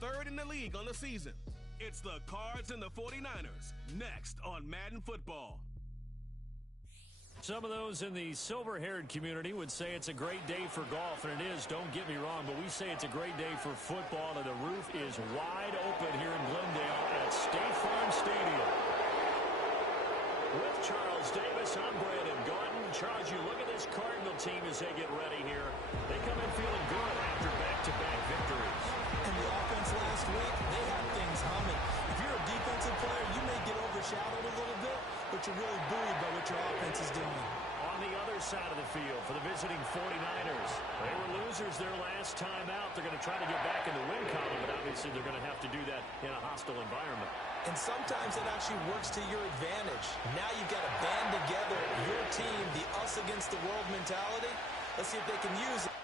third in the league on the season. It's the Cards and the 49ers, next on Madden Football. Some of those in the silver-haired community would say it's a great day for golf, and it is, don't get me wrong, but we say it's a great day for football, and the roof is wide open here in Glendale at State Farm Stadium. With Charles Davis, I'm Brandon Gaudin. Charles, you look at this Cardinal team as they get ready here. They come in feeling good after back-to-back victories. And the offense last week, they had things humming. If you're a defensive player, you may get overshadowed a little bit, but you're really buoyed by what your offense is doing. On the other side of the field for the visiting 49ers, they were losers their last time out. They're going to try to get back in the win column, but obviously they're going to have to do that in a hostile environment. And sometimes that actually works to your advantage. Now you've got to band together your team, the us against the world mentality. Let's see if they can use it.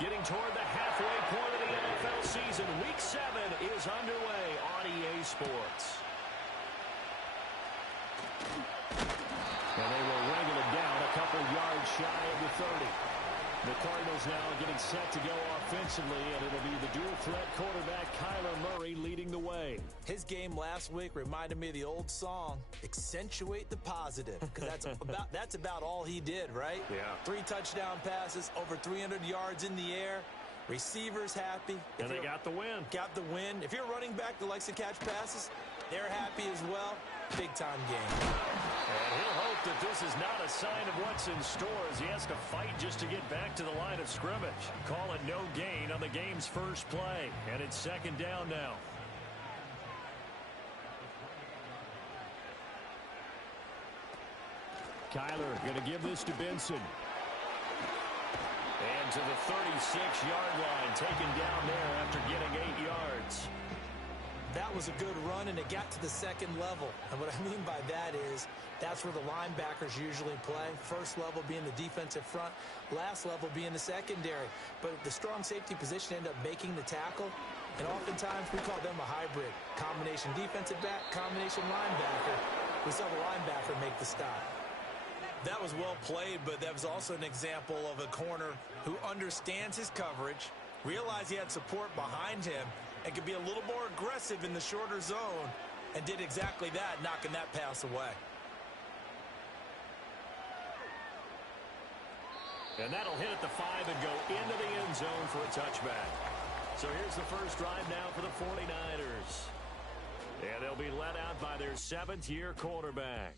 Getting toward the halfway point of the NFL season, Week 7 is underway on EA Sports. And they will wrangle it down a couple yards shy of the 30. The Cardinals now getting set to go offensively, and it'll be the dual-threat quarterback Kyler Murray leading the way. His game last week reminded me of the old song, Accentuate the Positive, because that's about all he did, right? Yeah. 3 touchdown passes, over 300 yards in the air, receivers happy. And they got the win. Got the win. If you're a running back that likes to catch passes, they're happy as well. Big-time game. And he'll hope that this is not a sign of what's in store as he has to fight just to get back to the line of scrimmage. Call it no gain on the game's first play. And it's second down now. Kyler going to give this to Benson. And to the 36-yard line, taken down there after getting 8 yards. That was a good run, and it got to the second level. And what I mean by that is that's where the linebackers usually play. First level being the defensive front, last level being the secondary. But the strong safety position ended up making the tackle, and oftentimes we call them a hybrid. Combination defensive back, combination linebacker. We saw the linebacker make the stop. That was well played, but that was also an example of a corner who understands his coverage, realized he had support behind him, and could be a little more aggressive in the shorter zone, and did exactly that, knocking that pass away. And that'll hit at the 5 and go into the end zone for a touchback. So here's the first drive now for the 49ers. And they'll be led out by their 7th-year quarterback.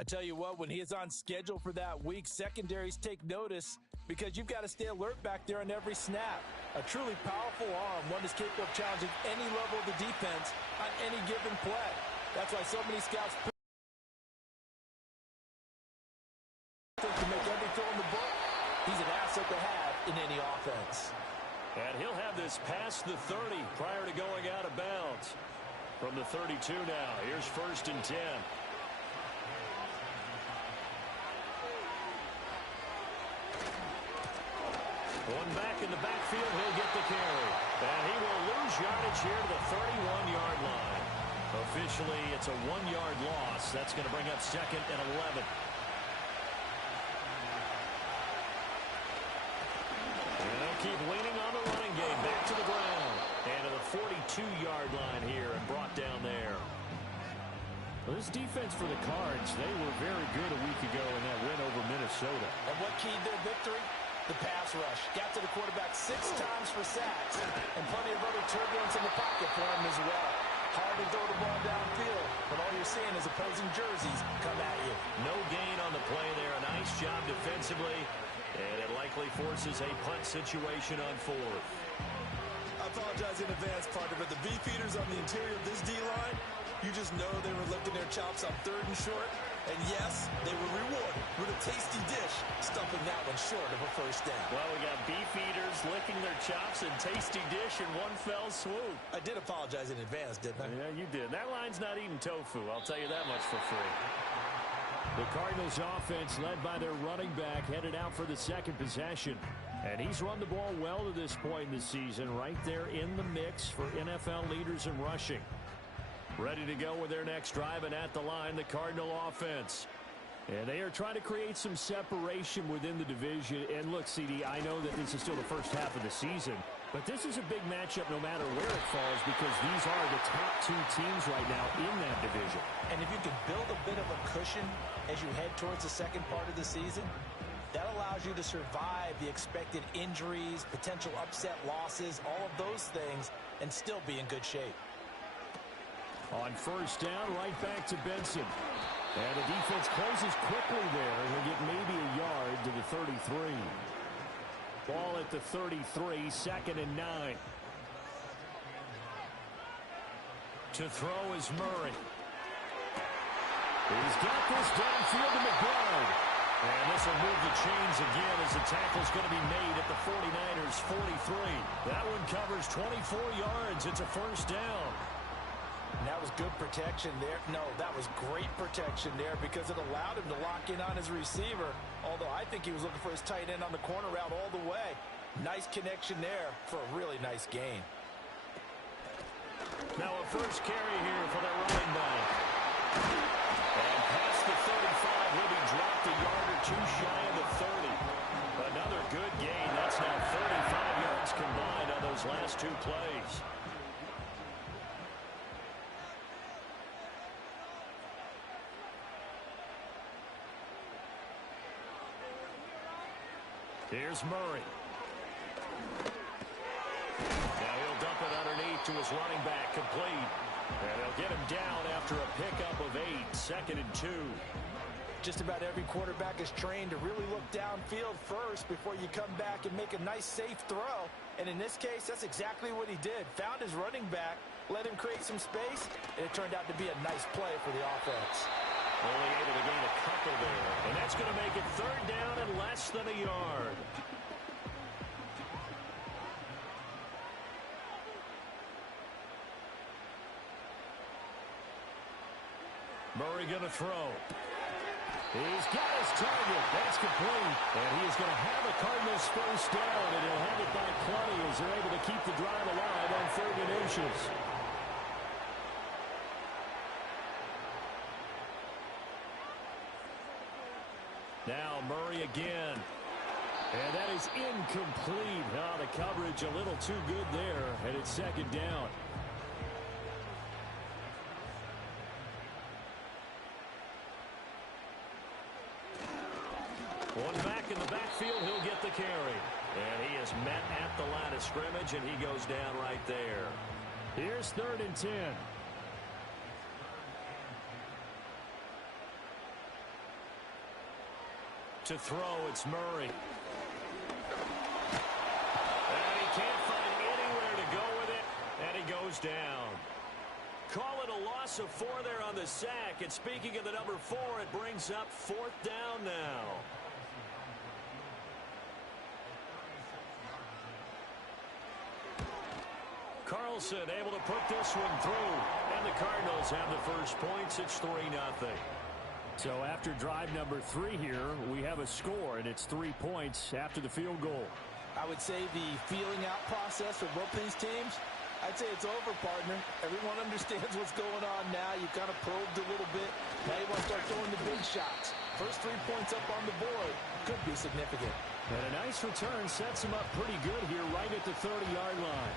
I tell you what, when he is on schedule for that week, secondaries take notice because you've got to stay alert back there on every snap. A truly powerful arm, one that's capable of challenging any level of the defense on any given play. That's why so many scouts to make every throw in the book. He's an asset to have in any offense. And he'll have this past the 30 prior to going out of bounds. From the 32 now, here's 1st and 10. One back in the backfield, he'll get the carry. And he will lose yardage here to the 31-yard line. Officially, it's a 1-yard loss. That's going to bring up 2nd and 11. And they'll keep leaning on the running game. Back to the ground. And to the 42-yard line here and brought down there. Well, this for the Cards. They were very good a week ago in that win over Minnesota. And what keyed their victory? The pass rush. Got to the quarterback 6 times for sacks, and plenty of other turbulence in the pocket for him as well. Hard to throw the ball downfield, but all you're seeing is opposing jerseys come at you. No gain on the play there. A nice job defensively, and it likely forces a punt situation on 4th. I apologize in advance, partner, but the beefeaters on the interior of this D-line, you just know they were lifting their chops on 3rd and short. And yes, they were rewarded with a tasty dish, stuffing that one short of a first down. Well, we got beefeaters licking their chops and tasty dish in one fell swoop. I did apologize in advance, didn't I? Yeah, you did. That line's not eating tofu. I'll tell you that much for free. The Cardinals offense led by their running back headed out for the second possession. And he's run the ball well to this point in the season, right there in the mix for NFL leaders in rushing. Ready to go with their next drive, and at the line, the Cardinal offense. And they are trying to create some separation within the division. And look, CD, I know that this is still the first half of the season, but this is a big matchup no matter where it falls, because these are the top 2 teams right now in that division. And if you can build a bit of a cushion as you head towards the second part of the season, that allows you to survive the expected injuries, potential upset losses, all of those things, and still be in good shape. On first down, right back to Benson. And the defense closes quickly there, and he'll get maybe a yard to the 33. Ball at the 33, 2nd and 9. To throw is Murray. He's got this downfield to McBride. And this will move the chains again as the tackle's going to be made at the 49ers' 43. That one covers 24 yards. It's a first down. And that was good protection there. No, that was great protection there because it allowed him to lock in on his receiver, although I think he was looking for his tight end on the corner route all the way. Nice connection there for a really nice gain. Now a first carry here for the running back. And past the 35, he'll be dropped a yard or 2 shy of the 30. Another good gain. That's now 35 yards combined on those last 2 plays. Here's Murray. Now he'll dump it underneath to his running back, complete. And he'll get him down after a pickup of 8, 2nd and 2. Just about every quarterback is trained to really look downfield first before you come back and make a nice, safe throw. And in this case, that's exactly what he did. Found his running back, let him create some space, and it turned out to be a nice play for the offense. Only able to gain a couple there. And that's going to make it 3rd down and less than a yard. Murray going to throw. He's got his target. That's complete. And he is going to have a Cardinals first down, and he'll have it by plenty as they're able to keep the drive alive on 3rd and inches. Now Murray again. And that is incomplete. Oh, the coverage a little too good there, and it's 2nd down. One back in the backfield, he'll get the carry. And he is met at the line of scrimmage, and he goes down right there. Here's 3rd and 10. To throw, it's Murray. And he can't find anywhere to go with it, and he goes down. Call it a loss of 4 there on the sack. And speaking of the number 4, it brings up 4th down now. Carlson able to put this one through. And the Cardinals have the first points. It's 3-0. So after drive number 3 here, we have a score, and it's 3 points after the field goal. I would say the feeling out process for both these teams, I'd say it's over, partner. Everyone understands what's going on now. You kind of probed a little bit. Now you want to start throwing the big shots. First 3 points up on the board could be significant. And a nice return sets him up pretty good here right at the 30-yard line.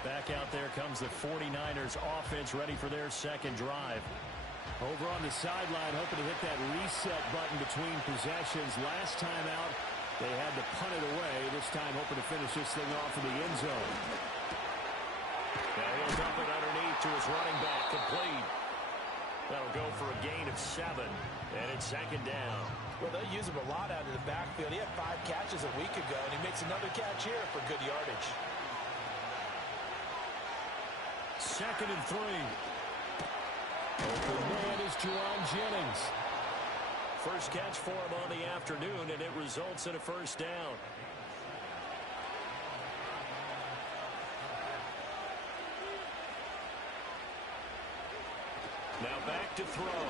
Back out there comes the 49ers offense ready for their second drive. Over on the sideline, hoping to hit that reset button between possessions. Last time out, they had to punt it away. This time, hoping to finish this thing off in the end zone. Now he'll dump it underneath to his running back, complete. That'll go for a gain of 7, and it's second down. Well, they'll use him a lot out of the backfield. He had 5 catches a week ago, and he makes another catch here for good yardage. Second and 3. Open man is Juwan Jennings. First catch for him on the afternoon, and it results in a first down. Now back to throw.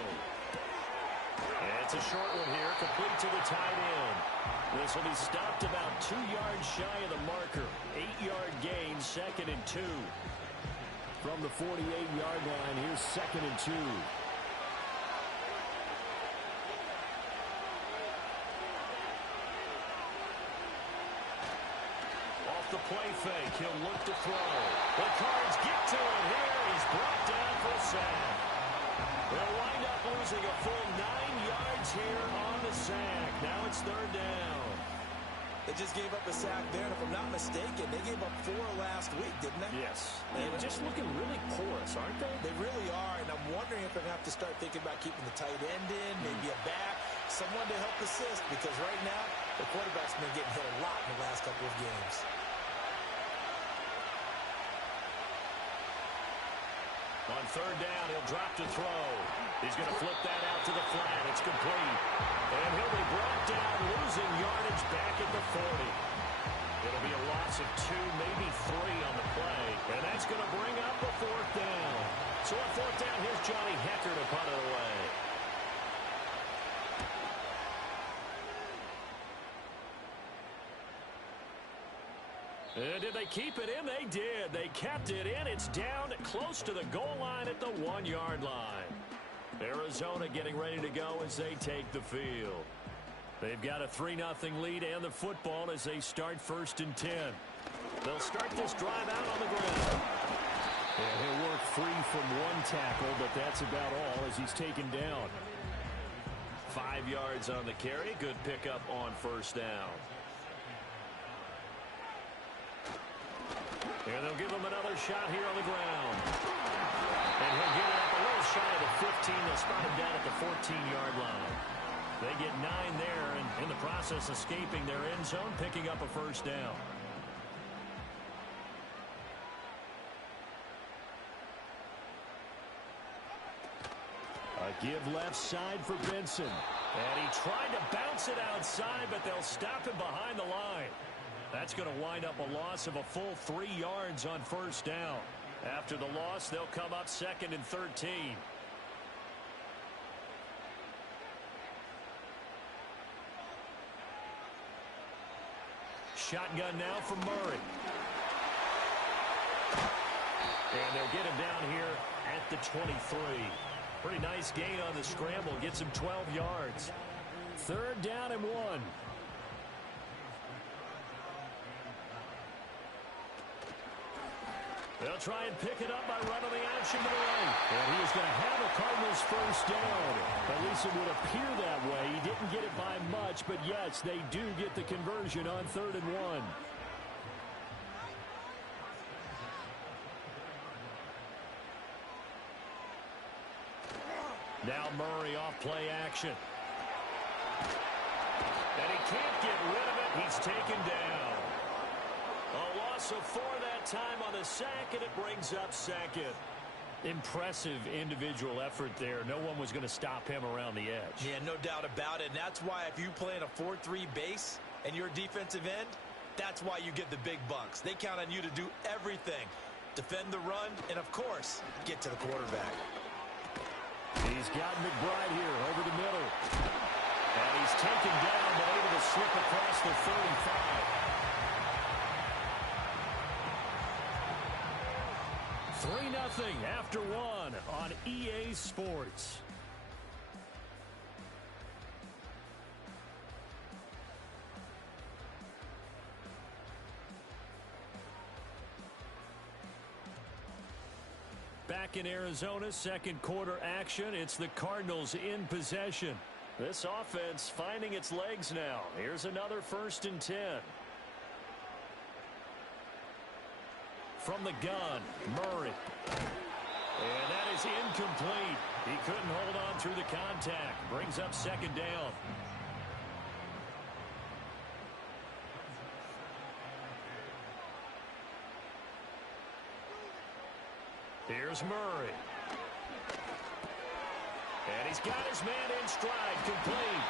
And it's a short one here, complete to the tight end. This will be stopped about 2 yards shy of the marker. 8-yard gain, second and 2. From the 48-yard line, here's second and 2. Off the play fake, he'll look to throw. The Cards get to him here. He's brought down for a sack. They'll wind up losing a full 9 yards here on the sack. Now it's third down. They just gave up a sack there, and if I'm not mistaken, they gave up 4 last week, didn't they? Yes. And just looking really porous, aren't they? They really are, and I'm wondering if they're going to have to start thinking about keeping the tight end in, maybe a back, someone to help assist, because right now, the quarterback's been getting hit a lot in the last couple of games. On third down, he'll drop to throw. He's going to flip that out to the flat. It's complete. And he'll be brought down, losing yardage back at the 40. It'll be a loss of 2, maybe 3 on the play. And that's going to bring up a fourth down. So on fourth down, here's Johnny Hecker to punt it away. Did they keep it in? They did. They kept it in. It's down close to the goal line at the 1-yard line. Arizona getting ready to go as they take the field. They've got a 3-0 lead and the football as they start first and 10. They'll start this drive out on the ground. And he'll work free from 1 tackle, but that's about all as he's taken down. 5 yards on the carry. Good pickup on first down. And they'll give him another shot here on the ground. And he'll get it up a little shy of the 15. They'll spot him down at the 14-yard line. They get 9 there, and in the process escaping their end zone, picking up a first down. A give left side for Benson. And he tried to bounce it outside, but they'll stop him behind the line. That's going to wind up a loss of a full 3 yards on first down. After the loss, they'll come up second and 13. Shotgun now from Murray. And they'll get him down here at the 23. Pretty nice gain on the scramble. Gets him 12 yards. Third down and 1. They'll try and pick it up by running the action to the right. And he is going to have a Cardinals first down. At least it would appear that way. He didn't get it by much, but yes, they do get the conversion on third and 1. Now Murray off play action. And he can't get rid of it. He's taken down. A loss of 4 that time on the sack, and it brings up second. Impressive individual effort there. No one was going to stop him around the edge. Yeah, no doubt about it. And that's why if you play in a 4-3 base and you're a defensive end, that's why you get the big bucks. They count on you to do everything. Defend the run, and of course, get to the quarterback. He's got McBride here over the middle. And he's taken down, but able to slip across the 35. 3-0 after 1 on EA Sports. Back back in Arizona. Second quarter action. It's the Cardinals in possession. This offense finding its legs now. Here's another 1st and 10. From the gun, Murray. And that is incomplete. He couldn't hold on through the contact. Brings up 2nd down. Here's Murray. And he's got his man in stride, complete.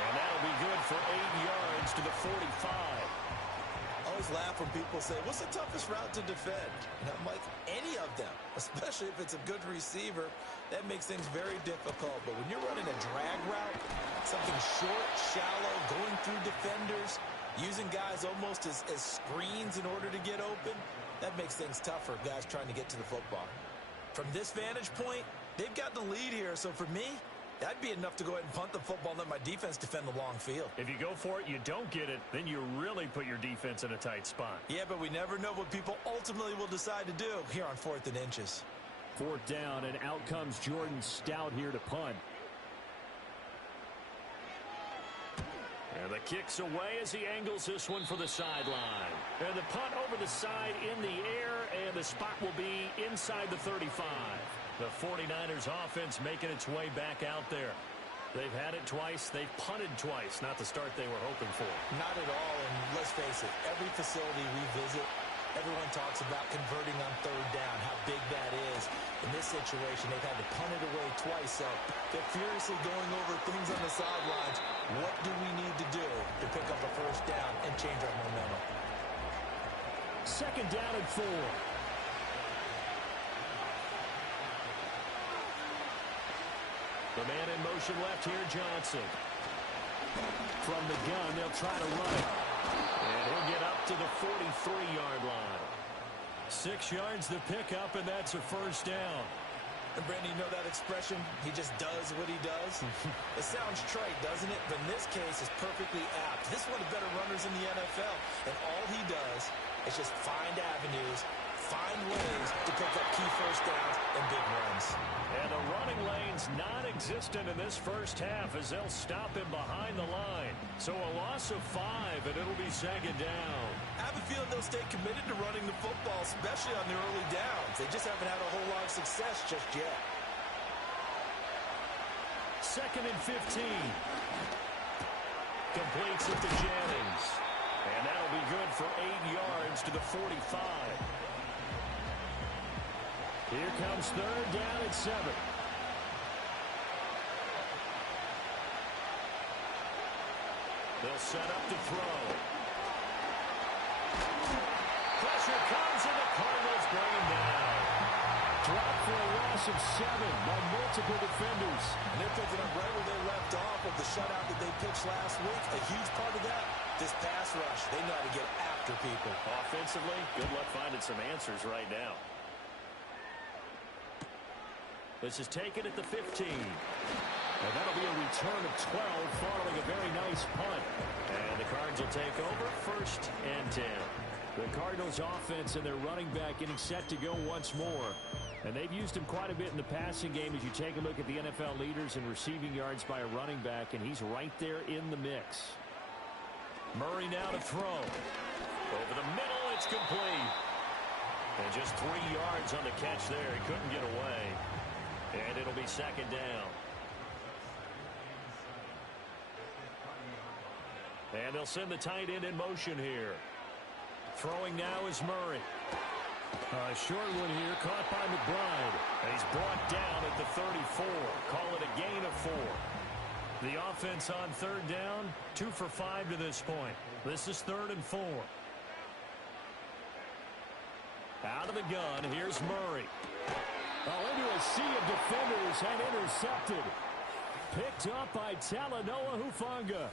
And that'll be good for 8 yards to the 45. I always laugh when people say, what's the toughest route to defend? And I'm like, any of them, especially if it's a good receiver. That makes things very difficult. But when you're running a drag route, something short, shallow, going through defenders, using guys almost as screens in order to get open, that makes things tougher, guys trying to get to the football. From this vantage point, they've got the lead here. So for me, that'd be enough to go ahead and punt the football and let my defense defend the long field. If you go for it, you don't get it, then you really put your defense in a tight spot. Yeah, but we never know what people ultimately will decide to do here on 4th and inches. 4th down, and out comes Jordan Stout here to punt. And the kick's away as he angles this one for the sideline. And the punt over the side in the air, and the spot will be inside the 35. The 49ers offense making its way back out there. They've had it twice. They've punted twice. Not the start they were hoping for. Not at all, and let's face it, every facility we visit, everyone talks about converting on 3rd down, how big that is. In this situation, they've had to punt it away twice, so they're furiously going over things on the sidelines. What do we need to do to pick up a 1st down and change our momentum? 2nd down and 4. The man in motion left here, Johnson. From the gun, they'll try to run it. And he'll get up to the 43-yard line. 6 yards the pickup, and that's a 1st down. And Brandon, you know that expression? He just does what he does? It sounds trite, doesn't it? But in this case, it's perfectly apt. This is one of the better runners in the NFL. And all he does is just find avenues, find ways to pick up key 1st downs and big runs. And the running lane's non-existent in this first half as they'll stop him behind the line. So a loss of 5, and it'll be 2nd down. I have a feeling they'll stay committed to running the football, especially on the early downs. They just haven't had a whole lot of success just yet. 2nd and 15. Completes it to Jennings. And that'll be good for 8 yards to the 45. Here comes 3rd down and 7. They'll set up to throw. Pressure comes, and the Cardinals bring him down. Dropped for a loss of 7 by multiple defenders. And they're picking up right where they left off with the shutout that they pitched last week. A huge part of that, this pass rush. They know how to get after people. Offensively, good luck finding some answers right now. This is taken at the 15. And that'll be a return of 12 following a very nice punt. And the Cards will take over 1st and 10. The Cardinals offense and their running back getting set to go once more. And they've used him quite a bit in the passing game as you take a look at the NFL leaders in receiving yards by a running back, and he's right there in the mix. Murray now to throw. Over the middle, it's complete. And just 3 yards on the catch there. He couldn't get away. And it'll be 2nd down. And they'll send the tight end in motion here. Throwing now is Murray. A short one here, caught by McBride. And he's brought down at the 34. Call it a gain of 4. The offense on 3rd down, 2 for 5 to this point. This is 3rd and 4. Out of the gun, here's Murray. Into a sea of defenders and intercepted. Picked up by Talanoa Hufanga.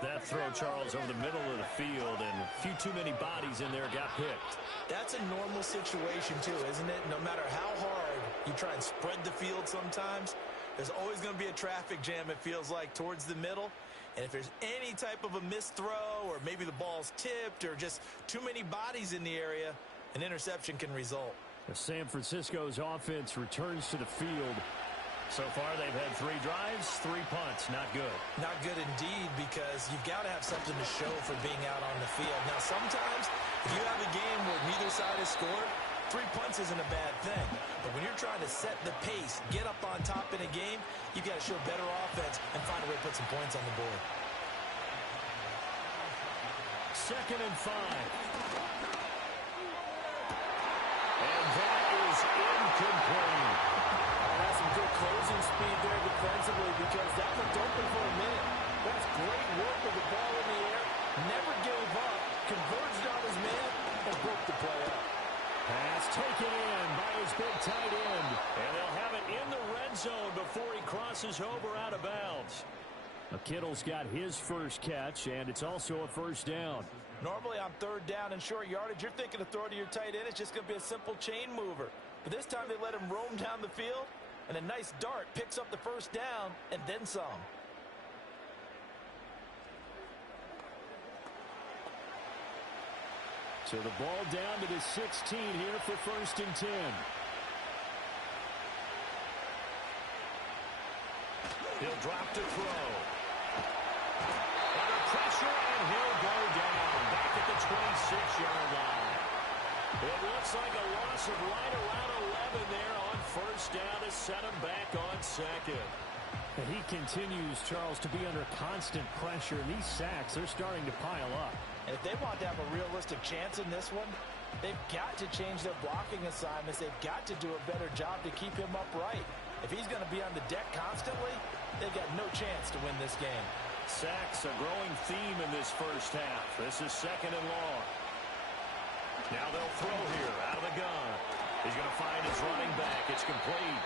That throw, Charles, over the middle of the field, and a few too many bodies in there got picked. That's a normal situation, too, isn't it? No matter how hard you try and spread the field sometimes, there's always going to be a traffic jam, it feels like, towards the middle. And if there's any type of a missed throw, or maybe the ball's tipped, or just too many bodies in the area, an interception can result. San Francisco's offense returns to the field. So far, they've had 3 drives, 3 punts. Not good. Not good indeed, because you've got to have something to show for being out on the field. Now, sometimes, if you have a game where neither side has scored, 3 punts isn't a bad thing. But when you're trying to set the pace, get up on top in a game, you've got to show better offense and find a way to put some points on the board. 2nd and 5. And that is incomplete. That's some good closing speed there defensively, because that looked open for a minute. That's great work with the ball in the air. Never gave up, converged on his man, and broke the play up. Pass taken in by his big tight end. And they'll have it in the red zone before he crosses over out of bounds. Kittle's got his first catch, and it's also a first down. Normally on 3rd down and short yardage, you're thinking of throwing to your tight end. It's just going to be a simple chain mover. But this time they let him roam down the field, and a nice dart picks up the first down and then some. So the ball down to the 16 here for 1st and 10. He'll drop to throw. Under pressure, and he'll go down. Back at the 26-yard line. It looks like a loss of right around 11 there on 1st down to set him back on 2nd. And he continues, Charles, to be under constant pressure. And these sacks, they're starting to pile up. And if they want to have a realistic chance in this one, they've got to change their blocking assignments. They've got to do a better job to keep him upright. If he's going to be on the deck constantly, they've got no chance to win this game. Sacks, a growing theme in this first half. This is 2nd and long. Now they'll throw here out of the gun. He's going to find his running back. It's complete.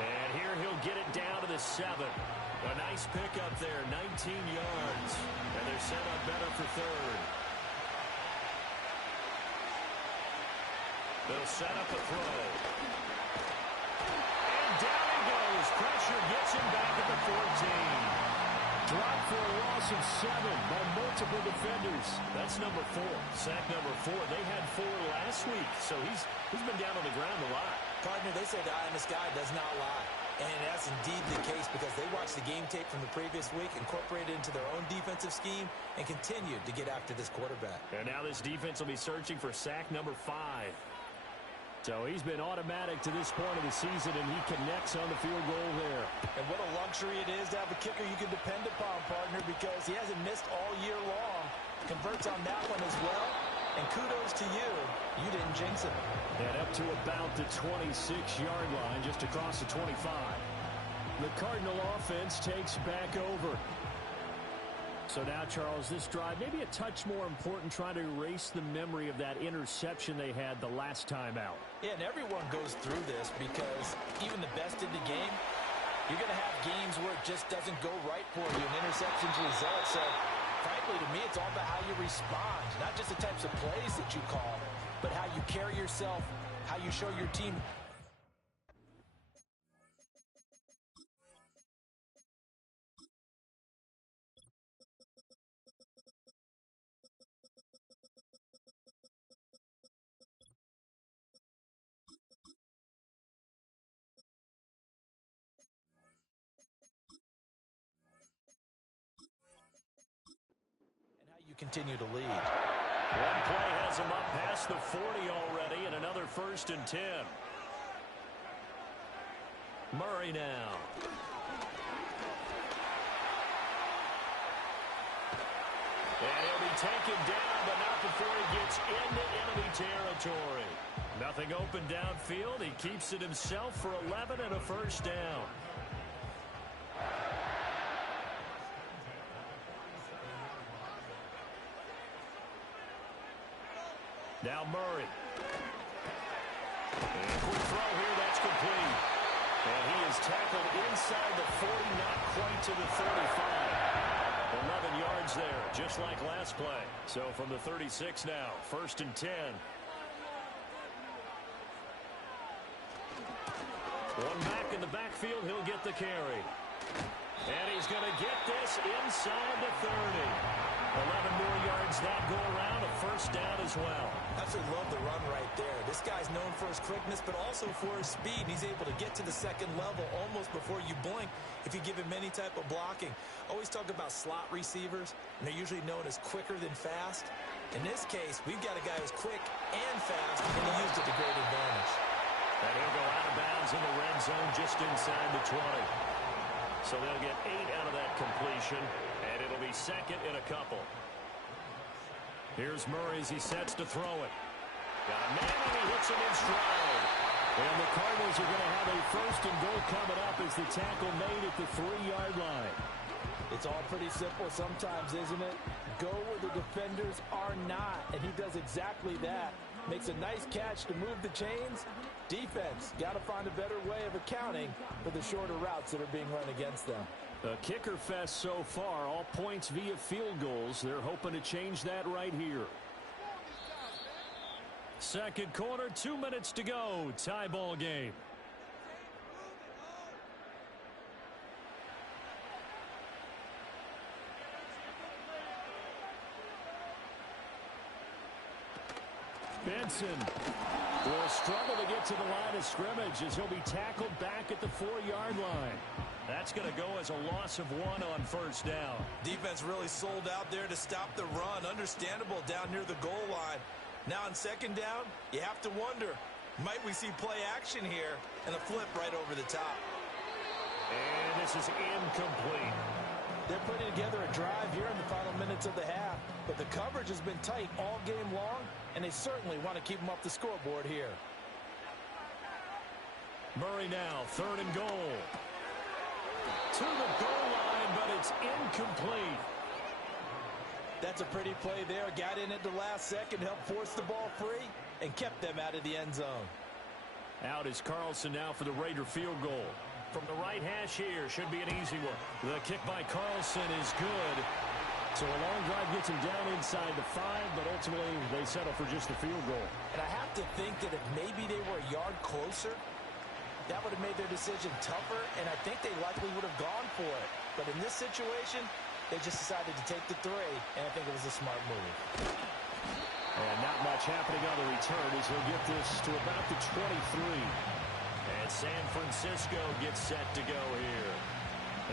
And here he'll get it down to the 7. A nice pickup there, 19 yards. And they're set up better for 3rd. They'll set up a throw. And down he goes. Pressure gets him back at the 14. Dropped for a loss of 7 by multiple defenders. That's number 4. Sack number 4. They had 4 last week, so he's been down on the ground a lot. Partner, they say the eye in the sky does not lie. And that's indeed the case, because they watched the game tape from the previous week, incorporated it into their own defensive scheme, and continued to get after this quarterback. And now this defense will be searching for sack number 5. So he's been automatic to this point of the season, and he connects on the field goal there. And what a luxury it is to have a kicker you can depend upon, partner, because he hasn't missed all year long. Converts on that one as well. And kudos to you. You didn't jinx him. And up to about the 26-yard line, just across the 25. The Cardinal offense takes back over. So now, Charles, this drive, maybe a touch more important, trying to erase the memory of that interception they had the last time out. Yeah, and everyone goes through this, because even the best in the game, you're going to have games where it just doesn't go right for you, and interceptions result. So, frankly, to me, it's all about how you respond, not just the types of plays that you call, but how you carry yourself, how you show your team. Continue to lead. One play has him up past the 40 already, and another 1st and 10. Murray now. And he'll be taken down, but not before he gets into enemy territory. Nothing open downfield. He keeps it himself for 11 and a 1st down. Now Murray. And a quick throw here, that's complete. And he is tackled inside the 40, not quite to the 35. 11 yards there, just like last play. So from the 36 now, 1st and 10. One back in the backfield, he'll get the carry. And he's going to get this inside the 30. 11 more yards that go around, a first down as well. Absolutely love the run right there. This guy's known for his quickness, but also for his speed. And he's able to get to the second level almost before you blink if you give him any type of blocking. Always talk about slot receivers, and they're usually known as quicker than fast. In this case, we've got a guy who's quick and fast, and he used it to great advantage. And he'll go out of bounds in the red zone just inside the 20. So they'll get 8 out of that completion, and it'll be second and a couple. Here's Murray as he sets to throw it. Got a man, and he hits him in stride. And the Cardinals are going to have a first and goal coming up as the tackle made at the 3-yard line. It's all pretty simple sometimes, isn't it? Go where the defenders are not, and he does exactly that. Makes a nice catch to move the chains. Defense, got to find a better way of accounting for the shorter routes that are being run against them. A kicker fest so far, all points via field goals. They're hoping to change that right here. Second quarter, 2 minutes to go. Tie ball game. Benson will struggle to get to the line of scrimmage as he'll be tackled back at the 4-yard line. That's going to go as a loss of 1 on first down. Defense really sold out there to stop the run. Understandable down near the goal line. Now on second down, you have to wonder, might we see play action here and a flip right over the top? And this is incomplete. They're putting together a drive here in the final minutes of the half, but the coverage has been tight all game long, and they certainly want to keep them off the scoreboard here. Murray now, third and goal. To the goal line, but it's incomplete. That's a pretty play there. Got in at the last second, helped force the ball free, and kept them out of the end zone. Out is Carlson now for the Raider field goal. From the right hash here, should be an easy one. The kick by Carlson is good. So a long drive gets him down inside the 5, but ultimately they settle for just the field goal. And I have to think that if maybe they were a yard closer, that would have made their decision tougher, and I think they likely would have gone for it. But in this situation, they just decided to take the 3, and I think it was a smart move. And not much happening on the return as he'll get this to about the 23. And San Francisco gets set to go here.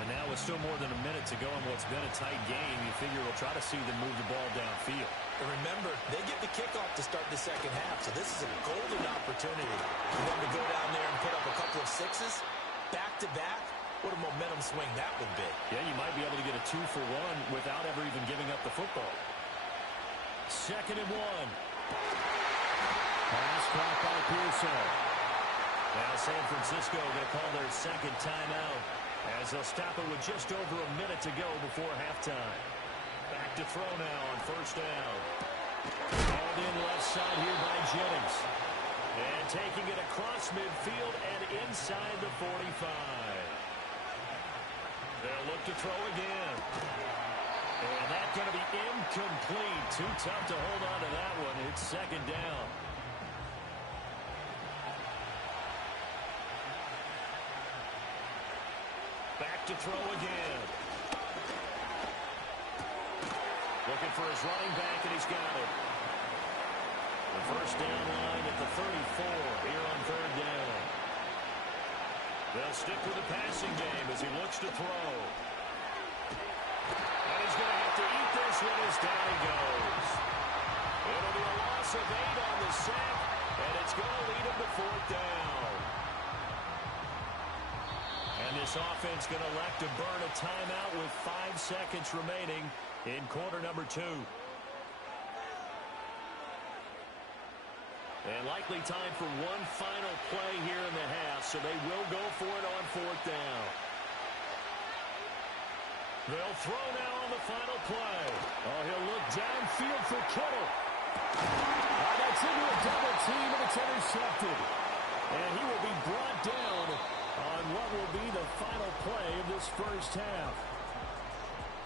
And now with still more than a minute to go in what's been a tight game, you figure we'll try to see them move the ball downfield. And remember, they get the kickoff to start the second half, so this is a golden opportunity for them to go down there and put up a couple of 6s back-to-back. What a momentum swing that would be. Yeah, you might be able to get a 2-for-1 without ever even giving up the football. Second and 1. Pass caught by Pearson. Now San Francisco going to call their second timeout as they'll stop it with just over a minute to go before halftime. Back to throw now on first down. Called in left side here by Jennings. And taking it across midfield and inside the 45. They'll look to throw again. And that's going to be incomplete. Too tough to hold on to that one. It's second down. Back to throw again. Looking for his running back, and he's got it. The first down line at the 34 here on third down. They'll stick with the passing game as he looks to throw. And he's going to have to eat this one as down he goes. It'll be a loss of 8 on the sack, and it's going to lead him to fourth down. And this offense going to elect to burn a timeout with 5 seconds remaining in quarter number 2. And likely time for one final play here in the half, so they will go for it on fourth down. They'll throw now on the final play. Oh, he'll look downfield for Kittle. That's into a double team, and it's intercepted. And he will be brought down on what will be the final play of this first half.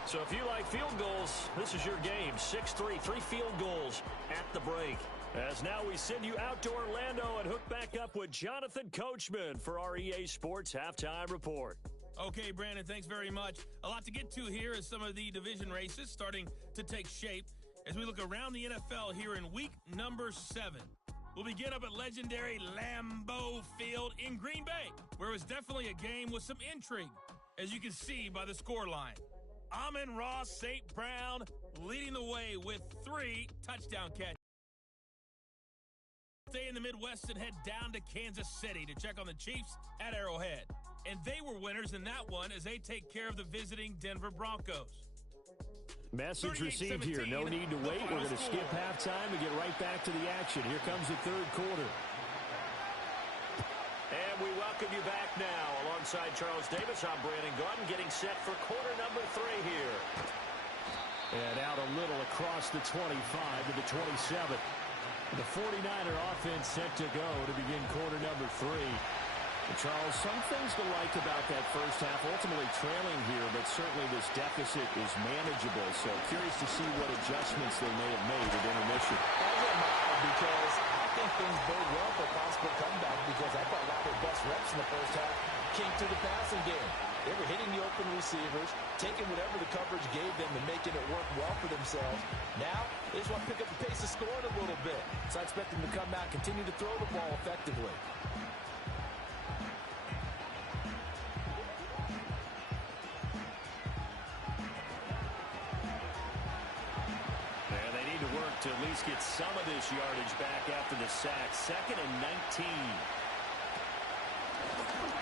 So if you like field goals, this is your game. 6-3, 3 field goals at the break. As now we send you out to Orlando and hook back up with Jonathan Coachman for our EA Sports Halftime Report. Okay, Brandon, thanks very much. A lot to get to here as some of the division races starting to take shape as we look around the NFL here in week number 7. We'll begin up at legendary Lambeau Field in Green Bay, where it was definitely a game with some intrigue, as you can see by the scoreline. Amon-Ra St. Brown leading the way with 3 touchdown catches. Stay in the Midwest and head down to Kansas City to check on the Chiefs at Arrowhead. And they were winners in that one as they take care of the visiting Denver Broncos. Message received here. No need to wait. We're going to skip halftime and get right back to the action. Here comes the third quarter. And we welcome you back now. Alongside Charles Davis, I'm Brandon Gaudin getting set for quarter number 3 here. And out a little across the 25 to the 27. The 49er offense set to go to begin quarter number 3. And Charles, some things to like about that first half. Ultimately trailing here, but certainly this deficit is manageable. So curious to see what adjustments they may have made at intermission. As am I, because I think things bode well for a possible comeback, because I thought a lot of their best reps in the first half came through the passing game. They were hitting the open receivers, taking whatever the coverage gave them and making it work well for themselves. Now, they just want to pick up the pace of scoring a little bit. So I expect them to come out, continue to throw the ball effectively. And they need to work to at least get some of this yardage back after the sack. 2nd and 19.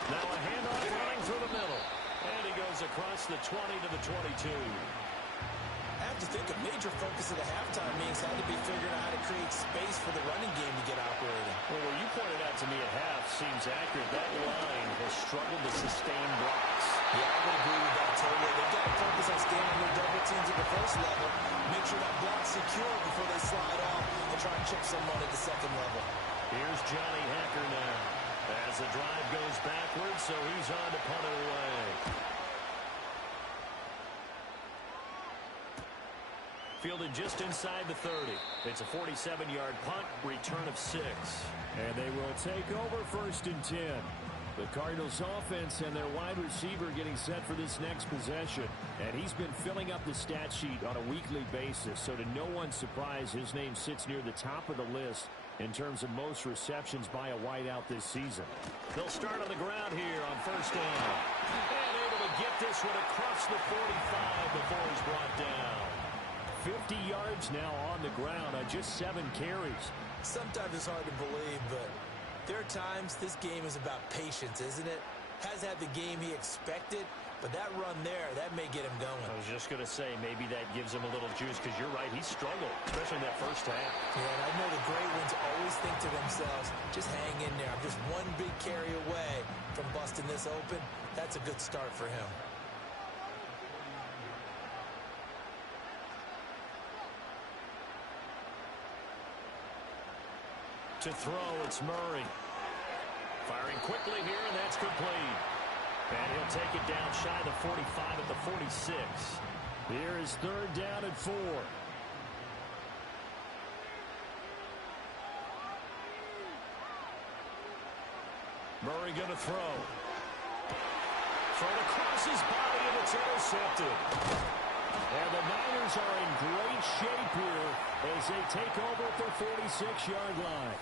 Now a handoff running through the middle. And he goes across the 20 to the 22. I have to think a major focus of the halftime meetings had to be figuring out how to create space for the running game to get operating. Well, what you pointed out to me at half seems accurate. That line has struggled to sustain blocks. Yeah, I would agree with that totally. They've got to focus on staying on their double teams at the first level. Make sure that block's secure before they slide off and try and chip someone at the second level. Here's Johnny Hacker now. As the drive goes backwards, so he's on to punt it away. Fielded just inside the 30. It's a 47-yard punt, return of 6. And they will take over 1st and 10. The Cardinals offense and their wide receiver getting set for this next possession. And he's been filling up the stat sheet on a weekly basis. So to no one's surprise, his name sits near the top of the list in terms of most receptions by a wideout this season. They'll start on the ground here on 1st down. And able to get this one across the 45 before he's brought down. 50 yards now on the ground on just 7 carries. Sometimes it's hard to believe, but there are times this game is about patience, isn't it? Has had the game he expected, but that run there, that may get him going. I was just going to say, maybe that gives him a little juice, because you're right, he struggled, especially in that first half. Yeah, and I know the great ones always think to themselves, just hang in there. I'm just one big carry away from busting this open. That's a good start for him. To throw, it's Murray. Firing quickly here, and that's complete. And he'll take it down shy of the 45 at the 46. Here is 3rd down and 4. Murray going to throw. Thrown across his body, and it's intercepted. And the Niners are in great shape here as they take over at their 46-yard line.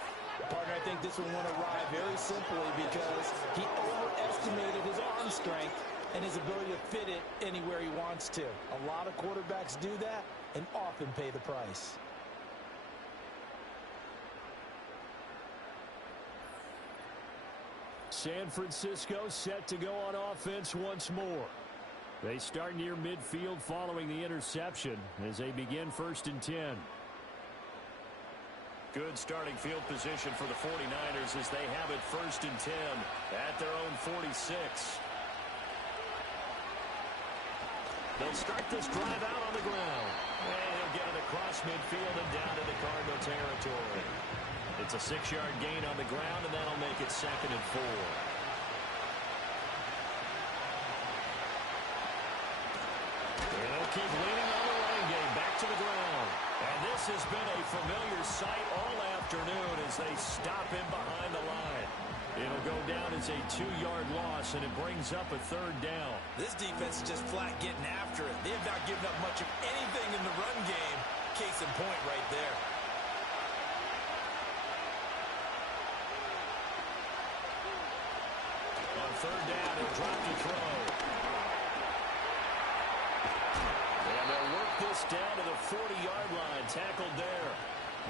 Partner, I think this one went awry very simply because he overestimated his arm strength and his ability to fit it anywhere he wants to. A lot of quarterbacks do that and often pay the price. San Francisco set to go on offense once more. They start near midfield following the interception as they begin 1st and 10. Good starting field position for the 49ers as they have it 1st and 10 at their own 46. They'll start this drive out on the ground. And he'll get it across midfield and down into Cardinal territory. It's a 6-yard gain on the ground, and that'll make it 2nd and 4. They'll keep leaning on the running game. Back to the ground. And this has been a familiar sight all afternoon as they stop him behind the line. It'll go down as a 2-yard loss, and it brings up a 3rd down. This defense is just flat getting after it. They have not given up much of anything in the run game. Case in point right there. On 3rd down, he'll drop to throw. And they'll work this down to the 40-yard line. Tackled there.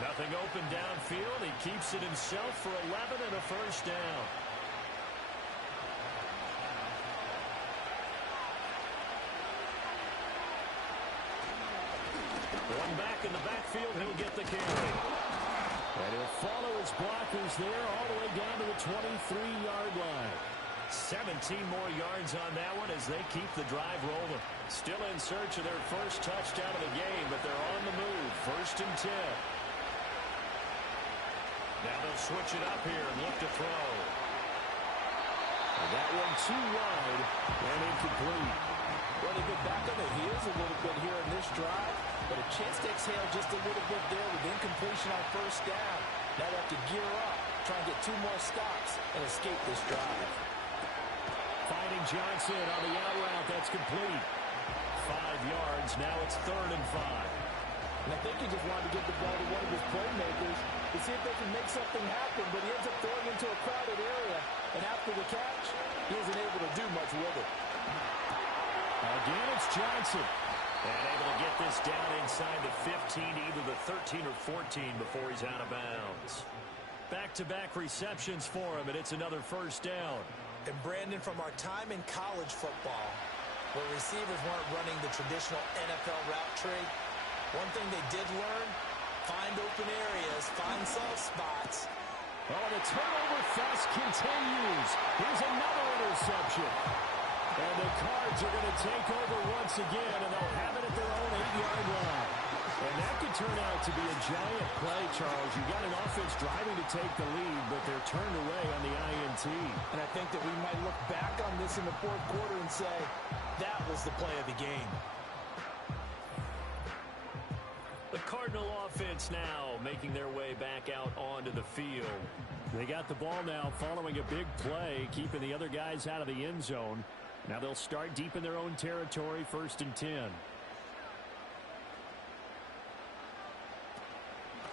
Nothing open downfield. He keeps it himself for 11 and a 1st down. One back in the backfield, he'll get the carry. And he'll follow his blockers there all the way down to the 23-yard line. 17 more yards on that one as they keep the drive rolling. Still in search of their first touchdown of the game, but they're on the move. 1st and 10. Now they'll switch it up here and look to throw. And that one too wide and incomplete. Well, they get back on their heels a little bit here in this drive, but a chance to exhale just a little bit there with incompletion on 1st down. Now they have to gear up, try and get 2 more stops and escape this drive. Finding Johnson on the out route. That's complete. 5 yards. Now it's 3rd and 5. And I think he just wanted to get the ball to one of his playmakers to see if they can make something happen, but he ends up throwing into a crowded area. And after the catch, he isn't able to do much with it. Again, it's Johnson. And able to get this down inside the 15, either the 13 or 14 before he's out of bounds. Back-to-back receptions for him, and it's another 1st down. And Brandon, from our time in college football, where receivers weren't running the traditional NFL route tree, one thing they did learn, find open areas, find soft spots. Oh, the turnover fest continues. Here's another interception. And the Cards are going to take over once again, and they'll have it at their own 8-yard line. And that could turn out to be a giant play, Charles. You got an offense driving to take the lead, but they're turned away on the INT. And I think that we might look back on this in the 4th quarter and say, that was the play of the game. The Cardinal offense now making their way back out onto the field. They got the ball now following a big play, keeping the other guys out of the end zone. Now they'll start deep in their own territory, 1st and 10.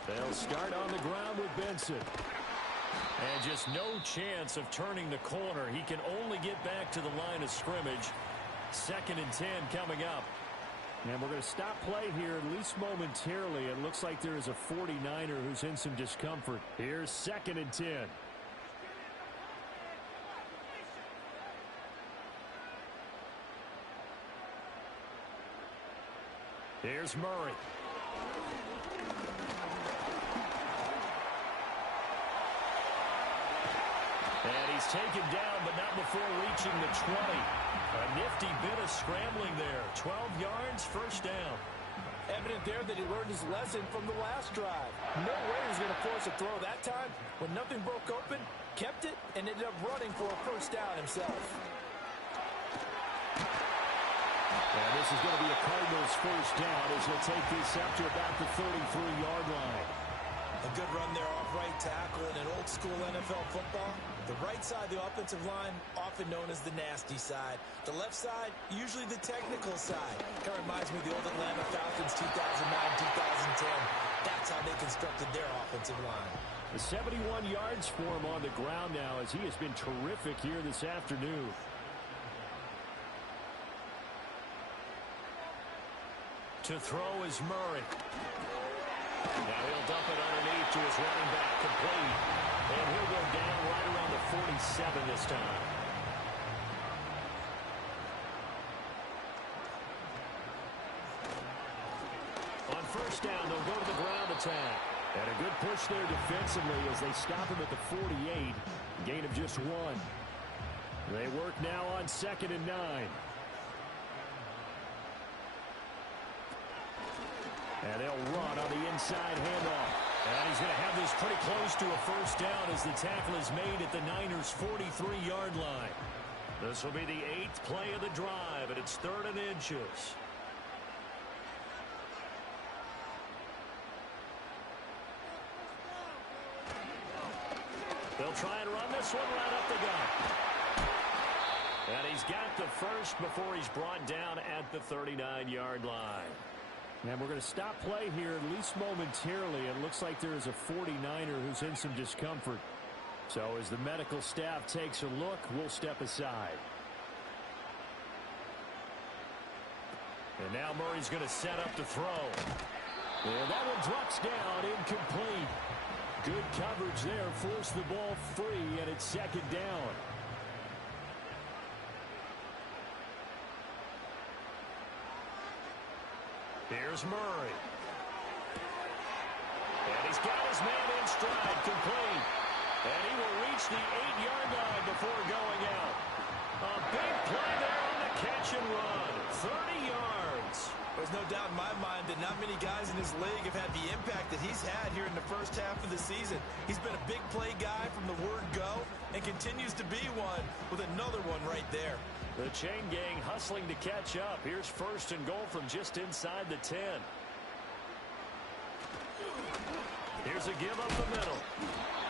They'll start on the ground with Benson. And just no chance of turning the corner. He can only get back to the line of scrimmage. 2nd and 10 coming up. And we're going to stop play here, at least momentarily. It looks like there is a 49er who's in some discomfort. Here's 2nd and 10. Here's Murray. And he's taken down, but not before reaching the 20. A nifty bit of scrambling there. 12 yards, 1st down. Evident there that he learned his lesson from the last drive. No way he was going to force a throw that time. When nothing broke open, kept it, and ended up running for a 1st down himself. And this is going to be a Cardinals 1st down as they'll take this up to about the 33-yard line. A good run there off right tackle in an old-school NFL football. The right side, the offensive line, often known as the nasty side. The left side, usually the technical side. Kind of reminds me of the old Atlanta Falcons 2009, 2010. That's how they constructed their offensive line. The 71 yards for him on the ground now as he has been terrific here this afternoon. To throw is Murray. Now he'll dump it underneath to his running back, complete. And he'll go down right around the 47 this time. On 1st down, they'll go to the ground attack. And a good push there defensively as they stop him at the 48. Gain of just 1. They work now on 2nd and 9. And they'll run on the inside handoff. And he's going to have this pretty close to a 1st down as the tackle is made at the Niners' 43-yard line. This will be the 8th play of the drive, and it's 3rd and inches. They'll They'll try and run this one right up the gut. And he's got the first before he's brought down at the 39-yard line. And we're going to stop play here, at least momentarily. It looks like there is a 49er who's in some discomfort. So as the medical staff takes a look, we'll step aside. And now Murray's going to set up to throw. And that one drops down, incomplete. Good coverage there, forced the ball free, and it's second down. Here's Murray. And he's got his man in stride, complete. And he will reach the 8-yard line before going out. A big play there on the catch and run. 30 yards. There's no doubt in my mind that not many guys in this league have had the impact that he's had here in the first half of the season. He's been a big play guy from the word go and continues to be one with another one right there. The chain gang hustling to catch up. Here's first and goal from just inside the 10. Here's a give up the middle.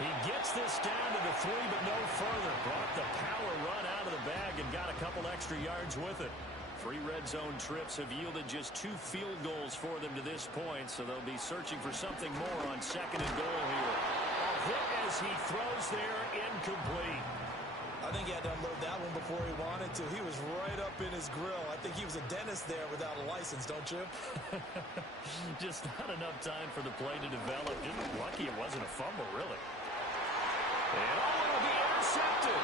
He gets this down to the 3, but no further. Brought the power run out of the bag and got a couple extra yards with it. 3 red zone trips have yielded just 2 field goals for them to this point, so they'll be searching for something more on second and goal here. A hit as he throws there, incomplete. I think he had to unload that one before he wanted to. He was right up in his grill. I think he was a dentist there without a license, don't you? Just not enough time for the play to develop. Just lucky it wasn't a fumble, really. And it'll be intercepted.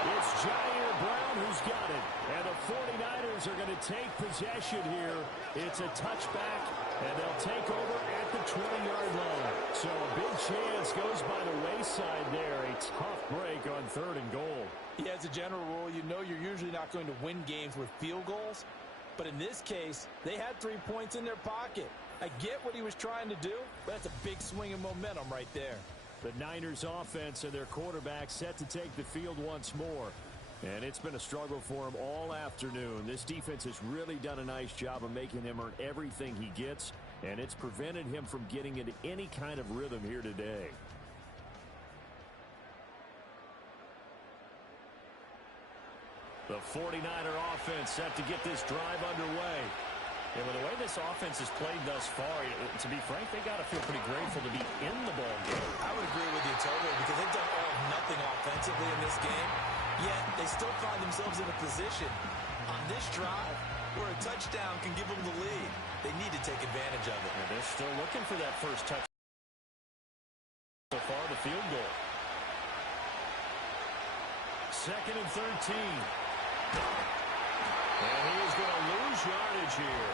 It's Jair Brown who's got it. And the 49ers are going to take possession here. It's a touchback, and they'll take over at the 20-yard line. So a big chance goes by the wayside there. A tough break on third and goal. Yeah, as a general rule, you know you're usually not going to win games with field goals. But in this case, they had 3 points in their pocket. I get what he was trying to do, but that's a big swing of momentum right there. The Niners offense and their quarterback set to take the field once more. And it's been a struggle for him all afternoon. This defense has really done a nice job of making him earn everything he gets, and it's prevented him from getting into any kind of rhythm here today. The 49er offense set to get this drive underway. And with the way this offense has played thus far, to be frank, they got to feel pretty grateful to be in the ball game. I would agree with you totally because they've done all or nothing offensively in this game, yet they still find themselves in a position on this drive where a touchdown can give them the lead. They need to take advantage of it. And they're still looking for that first touch. So far, the field goal. Second and 13. And he is going to lose yardage here.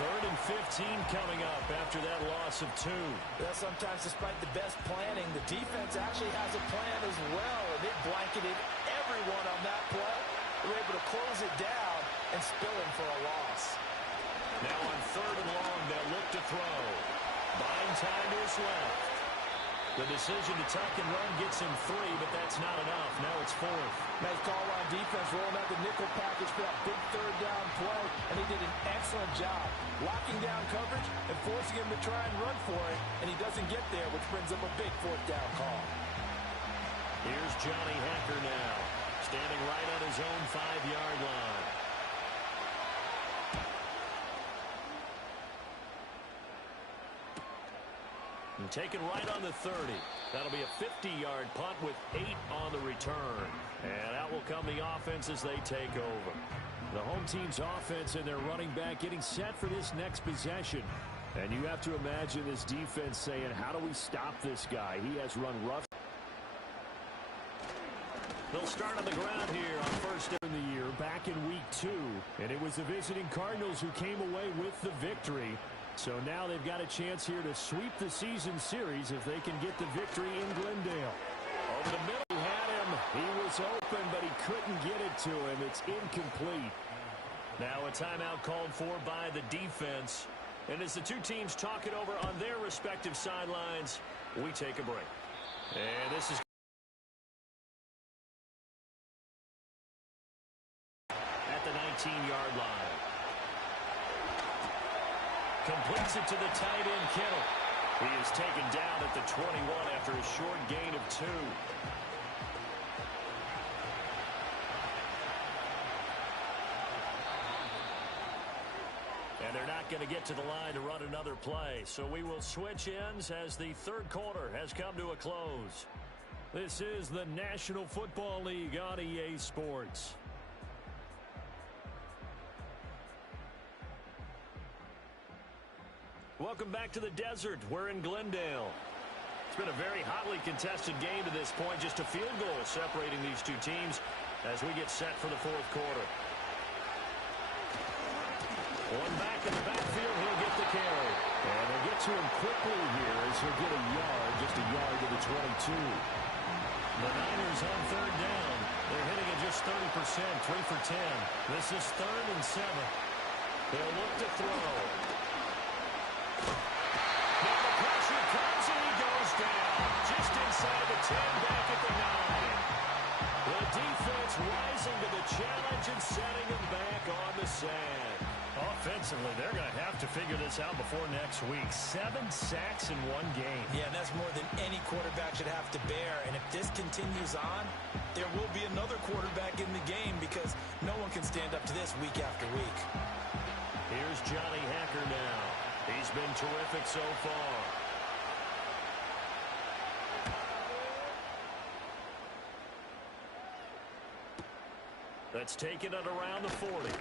Third and 15 coming up after that loss of 2. Yeah, sometimes despite the best planning, the defense actually has a plan as well, and it blanketed everyone on that play. They were able to close it down and spill him for a loss. Now on third and long, they'll look to throw. Buying time to his left. The decision to tuck and run gets him 3, but that's not enough. Now it's 4th. Nice call on defense, rolling out the nickel package for that big third down play, and he did an excellent job locking down coverage and forcing him to try and run for it, and he doesn't get there, which brings up a big fourth down call. Here's Johnny Hacker now, standing right on his own 5-yard line. And taken right on the 30. That'll be a 50-yard punt with 8 on the return. And out will come the offense as they take over. The home team's offense and their running back getting set for this next possession. And you have to imagine this defense saying, how do we stop this guy? He has run rough. They'll start on the ground here on first in the year back in week 2. And it was the visiting Cardinals who came away with the victory. So now they've got a chance here to sweep the season series if they can get the victory in Glendale. Over the middle, he had him. He was open, but he couldn't get it to him. It's incomplete. Now a timeout called for by the defense. And as the two teams talk it over on their respective sidelines, we take a break. And this is at the 19-yard line. Completes it to the tight end, Kittle. He is taken down at the 21 after a short gain of 2. And they're not going to get to the line to run another play. So we will switch ends as the third quarter has come to a close. This is the National Football League on EA Sports. Welcome back to the desert. We're in Glendale. It's been a very hotly contested game to this point. Just a field goal separating these two teams as we get set for the fourth quarter. One back in the backfield. He'll get the carry. And they'll get to him quickly here as he'll get a yard, just a yard to the 22. The Niners on third down. They're hitting at just 30%, 3 for 10. This is 3rd and 7. They'll look to throw. Now the pressure comes and he goes down. Just inside the 10, back at the 9. The defense rising to the challenge and setting him back on the sand. Offensively, they're going to have to figure this out before next week. 7 sacks in one game. Yeah, and that's more than any quarterback should have to bear. And if this continues on, there will be another quarterback in the game because no one can stand up to this week after week. Here's Johnny Hacker now. He's been terrific so far. That's taken at around the 40.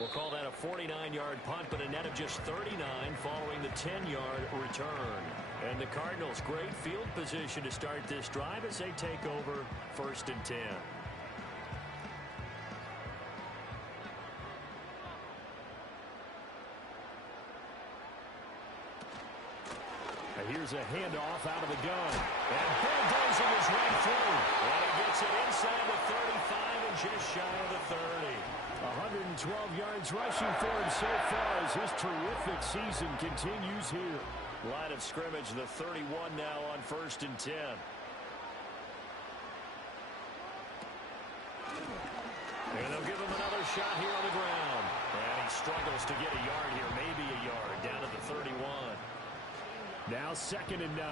We'll call that a 49-yard punt, but a net of just 39 following the 10-yard return. And the Cardinals, great field position to start this drive as they take over 1st and 10. And here's a handoff out of the gun. And bulldozing his right through. And he gets it inside the 35 and just shy of the 30. 112 yards rushing for him so far as his terrific season continues here. Line of scrimmage, the 31 now on 1st and 10. And they'll give him another shot here on the ground. And he struggles to get a yard here, maybe a yard, down at the 31. Now 2nd and 9.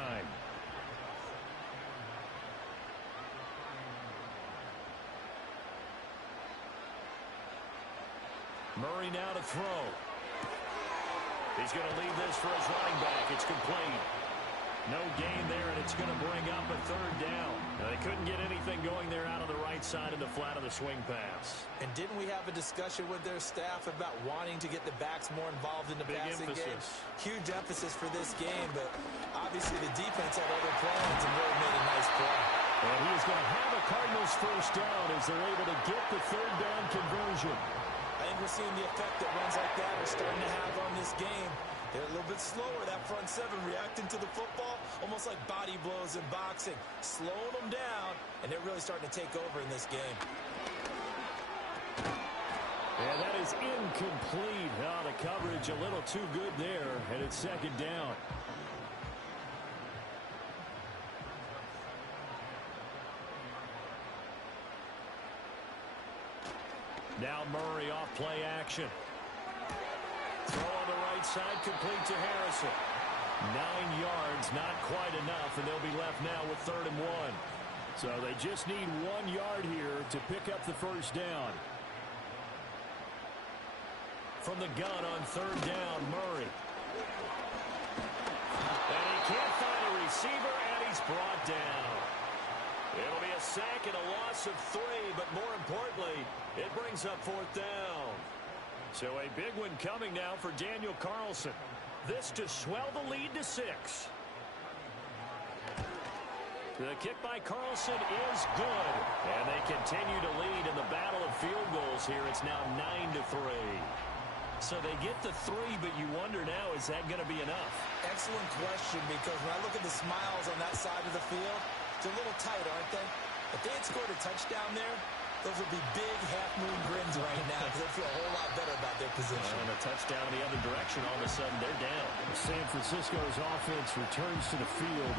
Murray now to throw. He's going to leave this for his running back. It's complete. No gain there, and it's going to bring up a 3rd down. Now, they couldn't get anything going there out of the right side of the flat of the swing pass. And didn't we have a discussion with their staff about wanting to get the backs more involved in the passing game? Huge emphasis for this game, but obviously the defense had other plans and really made a nice play. And he is going to have a Cardinals 1st down as they're able to get the 3rd down conversion. I think we're seeing the effect that runs like that are starting to have on this game. They're a little bit slower, that front 7, reacting to the football, almost like body blows in boxing, slowing them down, and they're really starting to take over in this game. And that is incomplete. Oh, the coverage a little too good there, and it's 2nd down. Now Murray off play action. Throw on the right side, complete to Harrison. 9 yards, not quite enough, and they'll be left now with 3rd and 1. So they just need 1 yard here to pick up the 1st down. From the gun on 3rd down, Murray. And he can't find a receiver, and he's brought down. It'll be a sack and a loss of 3, but more importantly, it brings up 4th down. So a big one coming now for Daniel Carlson. This to swell the lead to 6. The kick by Carlson is good, and they continue to lead in the battle of field goals here. It's now 9-3. So they get the 3, but you wonder now, is that going to be enough? Excellent question, because when I look at the smiles on that side of the field, they're a little tight, aren't they? If they had scored a touchdown there, those would be big half-moon grins right now because they feel a whole lot better about their position. And a touchdown in the other direction, all of a sudden they're down. San Francisco's offense returns to the field.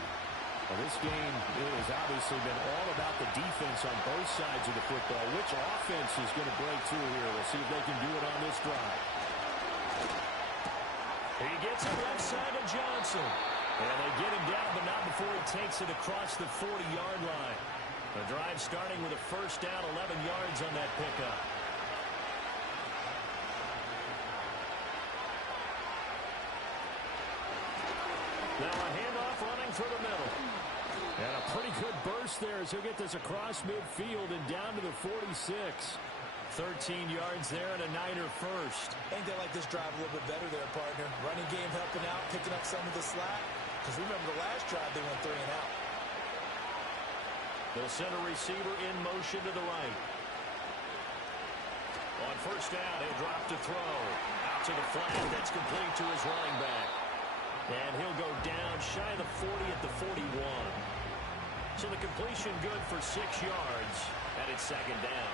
Well, this game has obviously been all about the defense on both sides of the football. Which offense is going to break through here? We'll see if they can do it on this drive. He gets it left side to Johnson. And they get him down, but not before he takes it across the 40-yard line. The drive starting with a first down, 11 yards on that pickup. Now a handoff running for the middle. And a pretty good burst there as he'll get this across midfield and down to the 46. 13 yards there and a Niner first. I think they like this drive a little bit better there, partner. Running game helping out, picking up some of the slack. Because remember the last drive they went 3 and out. They'll send a receiver in motion to the right. On first down, he'll drop to throw. Out to the flat. That's complete to his running back. And he'll go down shy of the 40 at the 41. So the completion good for 6 yards. And it's second down.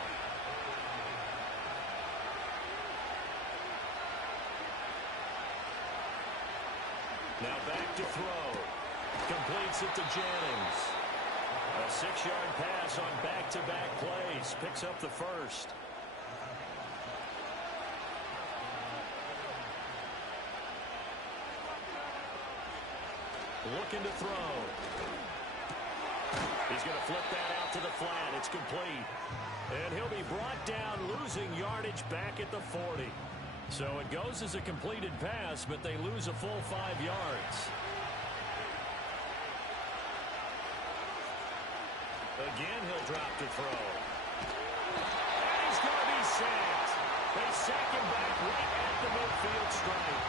Now back to throw. Completes it to Jennings. A 6-yard pass on back-to-back plays. Picks up the first. Looking to throw. He's going to flip that out to the flat. It's complete. And he'll be brought down, losing yardage back at the 40. So it goes as a completed pass, but they lose a full 5 yards. Again, he'll drop to throw. And he's going to be sacked. They sack him back right at the midfield stripe.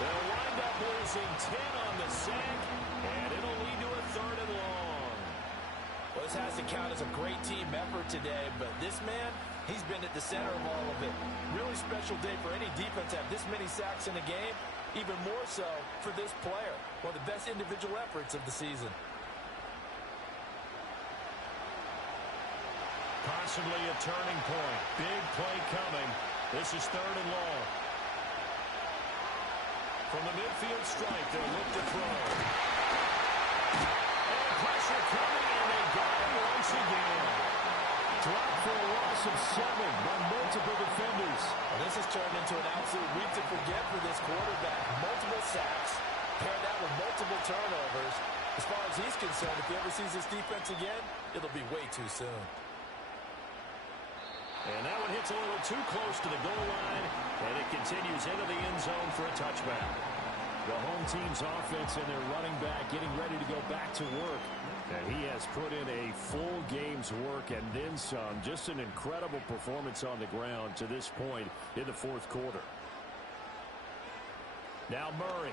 They'll wind up losing 10 on the sack, and it'll lead to a 3rd and long. Well, this has to count as a great team effort today, but this man, he's been at the center of all of it. Really special day for any defense to have this many sacks in a game, even more so for this player. One of the best individual efforts of the season. Possibly a turning point. Big play coming. This is 3rd and long. From the midfield stripe, they'll look to throw. And pressure coming, and they got him once again. Dropped for a loss of 7 by multiple defenders. Well, this has turned into an absolute week to forget for this quarterback. Multiple sacks, paired that with multiple turnovers. As far as he's concerned, if he ever sees this defense again, it'll be way too soon. And that one hits a little too close to the goal line, and it continues into the end zone for a touchback. The home team's offense and their running back getting ready to go back to work. And he has put in a full game's work and then some. Just an incredible performance on the ground to this point in the 4th quarter. Now Murray.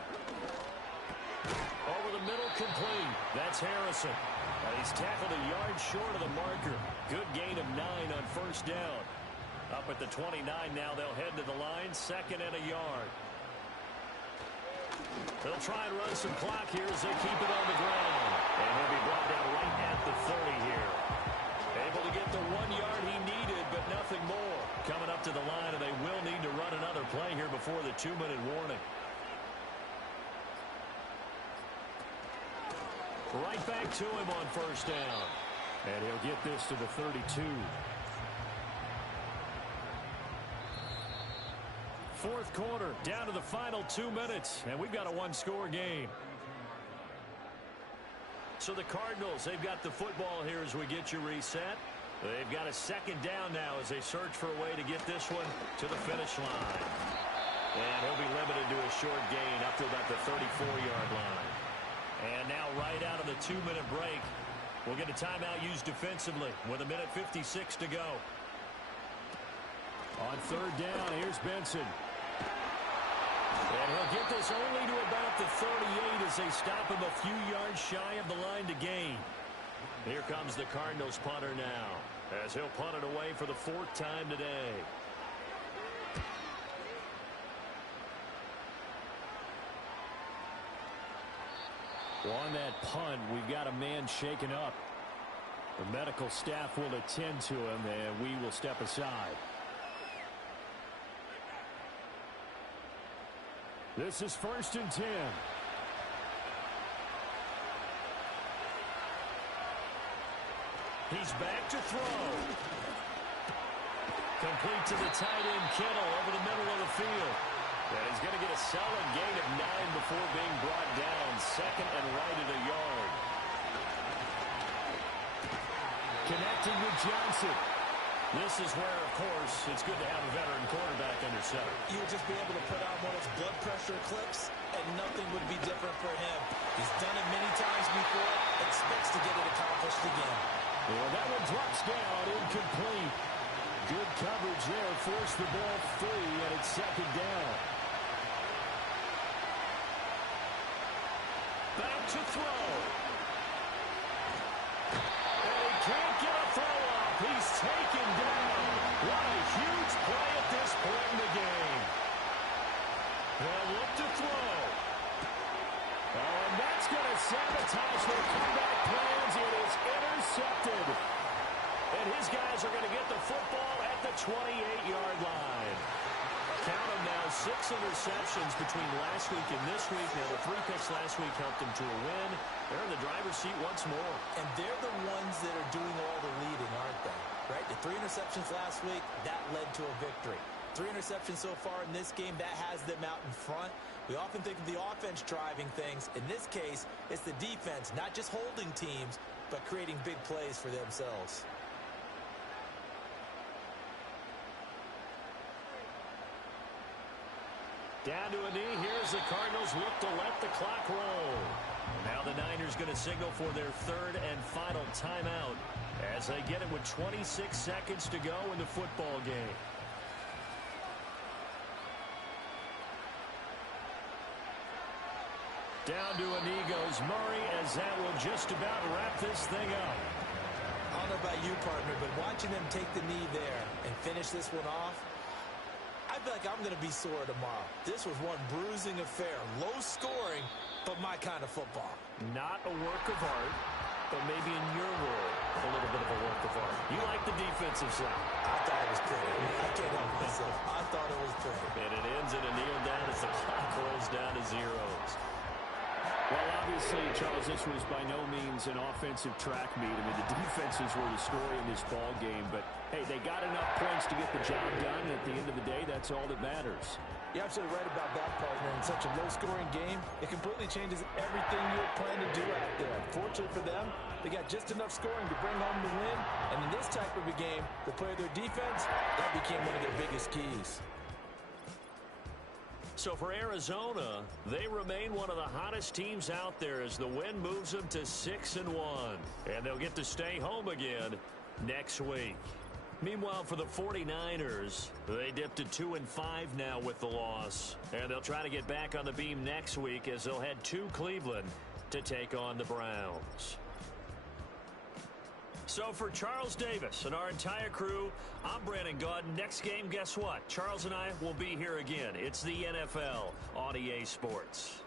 Over the middle, complete. That's Harrison. And he's tackled a yard short of the marker. Good gain of 9 on first down. Up at the 29 now, they'll head to the line. 2nd and a yard. They'll try and run some clock here as they keep it on the ground. And he'll be brought down right at the 30 here. Able to get the 1 yard he needed, but nothing more. Coming up to the line, and they will need to run another play here before the 2-minute warning. Right back to him on first down. And he'll get this to the 32. 4th quarter, down to the final 2 minutes, and we've got a 1-score game. So the Cardinals, they've got the football here as we get you reset. They've got a 2nd down now as they search for a way to get this one to the finish line. And he'll be limited to a short gain up to about the 34-yard line. And now right out of the 2-minute break, we'll get a timeout used defensively with 1:56 to go. On 3rd down, here's Benson. And he'll get this only to about the 38 as they stop him a few yards shy of the line to gain. Here comes the Cardinals punter now as he'll punt it away for the 4th time today. On that punt, we've got a man shaken up. The medical staff will attend to him, and we will step aside. This is 1st and 10. He's back to throw. Complete to the tight end, Kittle, over the middle of the field. And he's going to get a solid gain of 9 before being brought down. second and right at a yard. Connecting with Johnson. This is where, of course, it's good to have a veteran quarterback under center. You would just be able to put on one of those blood pressure clips, and nothing would be different for him. He's done it many times before, expects to get it accomplished again. Well, that one drops down, incomplete. Good coverage there, forced the ball free, and it's second down. Back to throw. And he can't get a throw off. He's taken down. What a huge play at this point in the game. They'll look to throw. Oh, and that's going to sabotage their comeback plans. It is intercepted. And his guys are going to get the football at the 28-yard line. Count them now, 6 interceptions between last week and this week. Now, the 3 picks last week helped them to a win. They're in the driver's seat once more. And they're the ones that are doing all the leading, aren't they? Right? The 3 interceptions last week, that led to a victory. 3 interceptions so far in this game, that has them out in front. We often think of the offense driving things. In this case, it's the defense, not just holding teams, but creating big plays for themselves. Down to a knee. Here's the Cardinals look to let the clock roll. Now the Niners going to signal for their 3rd and final timeout as they get it with 26 seconds to go in the football game. Down to a knee goes Murray as that will just about wrap this thing up. I don't know about you, partner, but watching them take the knee there and finish this one off, I feel like I'm going to be sore tomorrow. This was one bruising affair. Low scoring, but my kind of football. Not a work of art, but maybe in your world, a little bit of a work of art. You like the defensive side. I thought it was pretty. I can't help myself. I thought it was pretty. And it ends in a kneel down as the clock rolls down to zeros. Well, obviously, Charles, this was by no means an offensive track meet. I mean, the defenses were the story in this ball game. But, hey, they got enough points to get the job done. And at the end of the day, that's all that matters. You're absolutely right about that, partner. In such a low-scoring game, it completely changes everything you had planned to do out there. Fortunately for them, they got just enough scoring to bring home the win. And in this type of a game, the play of their defense, that became one of their biggest keys. So for Arizona, they remain one of the hottest teams out there as the win moves them to 6-1. And they'll get to stay home again next week. Meanwhile, for the 49ers, they dipped to 2-5 now with the loss. And they'll try to get back on the beam next week as they'll head to Cleveland to take on the Browns. So for Charles Davis and our entire crew, I'm Brandon Gaudin. Next game, guess what? Charles and I will be here again. It's the NFL on EA Sports.